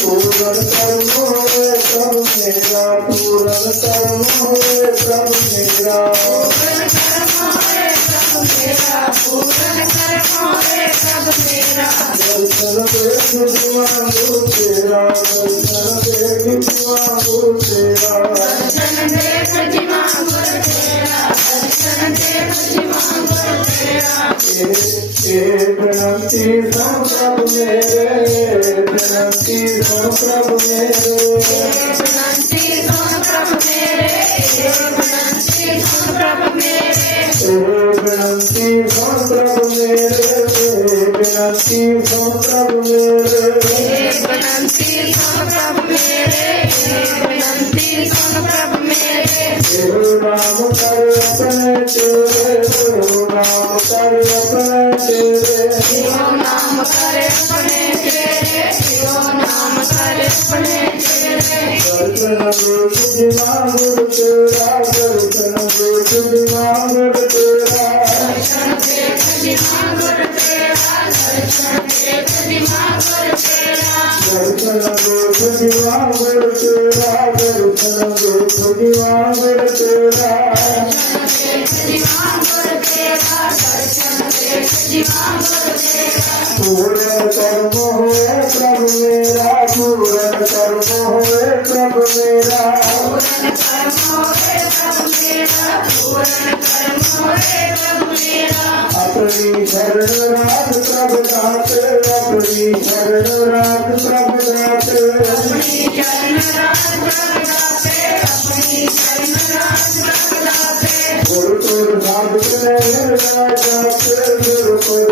पूरन कर्म होए प्रभु मेरा पूरन कर्म होए प्रभु मेरा दर्शन देख दीवानू तेरा दर्शन देख दीवानू तेरा తీర్థం ప్రభు మేరే జనం తీర్థం ప్రభు మేరే జనం తీర్థం ప్రభు మేరే జనం తీర్థం ప్రభు మేరే జనం తీర్థం ప్రభు మేరే జనం తీర్థం शिव नाम करे अपने तेरे दर्शन गुरु दर्शन गुरु तेरा पूरन कर्म होए प्रभु मेरा अपनी शरण राख प्रभु दाते अपनी शरण राख प्रभु दाते साधक ने मिलना जाते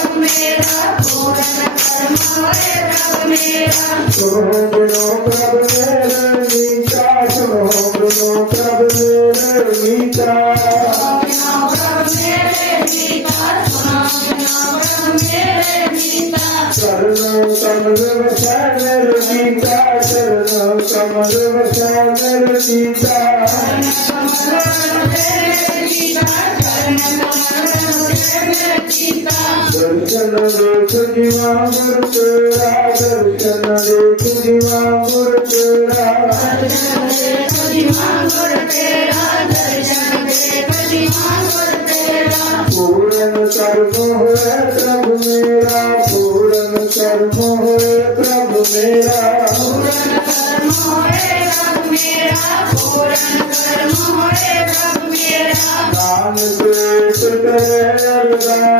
जाते दर्शन देख दिमाग तेरा दर्शन देख दिमाग तेरा पूरन कर्म हुए प्रभु मेरा पूरन कर्म हुए प्रभु मेरा सुनो बिनो प्रभु मेरे नीचा सुनो बिनो प्रभु मेरे नीचा चरणों कमल वसा मेरे नीचा चरणों कमल वसा मेरे नीचा दर्शन देख दिवांगर तेरा दर्शन देख दिवांगर तेरा पूरन कर्म हुए प्रभु मेरा पूरन कर्म हुए प्रभु मेरा नानक सुतरे अरदास